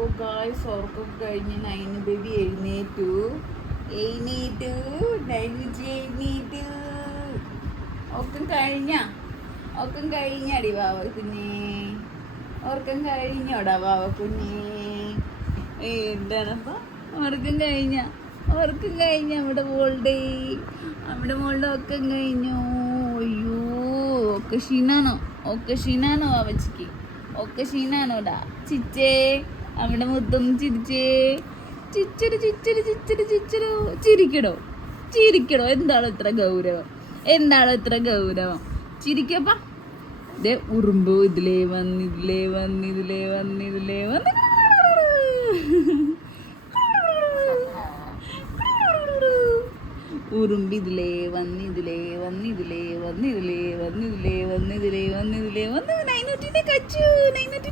ഓ girls ഉറക്കം കഴിഞ്ഞ് nine baby എഴുന്നേറ്റു. എഴുന്നേറ്റു. നൈനുജി എഴുന്നേറ്റു. ഉറക്കം കഴിഞ്ഞ? ഉറക്കം കഴിഞ്ഞടി വാവ കുഞ്ഞേ. ഉറക്കം കഴിഞ്ഞോടാ വാവ കുഞ്ഞേ. എന്താണപ്പോ ഉറക്കം കഴിഞ്ഞ? ഉറക്കം കഴിഞ്ഞ നമ്മുടെ മോളുടെ നമ്മുടെ മോളുടെ ഉറക്കം കഴിഞ്ഞു. അയ്യോ ഒക്കെ ക്ഷീണാണോ? ഒക്കെ ക്ഷീണാണോ വാവച്ചിക്ക്? ഒക്കെ ക്ഷീണാണോടാ? ചിച്ചേ. അവിടെ മുത്തം ചിരിച്ചേ. ചിച്ചിരി ചിച്ചിരി ചിച്ചിരി ചിച്ചിരി ചിരിക്കണോ? ചിരിക്കണോ? എന്താണോ ഇത്ര ഗൗരവം? എന്താണോ ഇത്ര ഗൗരവം? ചിരിക്കപ്പാ. ദേ ഉറുമ്പ് ഇതിലേ വന്ന് ഇതിലേ വന്ന് ഇതിലേ വന്ന് ഇതിലേ വന്ന്. ഉറുമ്പ് ഇതിലേ വന്ന് ഇതിലേ വന്ന് ഇതിലേ വന്ന് ഇതിലേ വന്ന് ഇതിലേ വന്ന് ഇതിലേ വന്ന് ഇതിലേ വന്ന്. നൈനൂറ്റിനെ കച്ചു നൈനൂറ്റി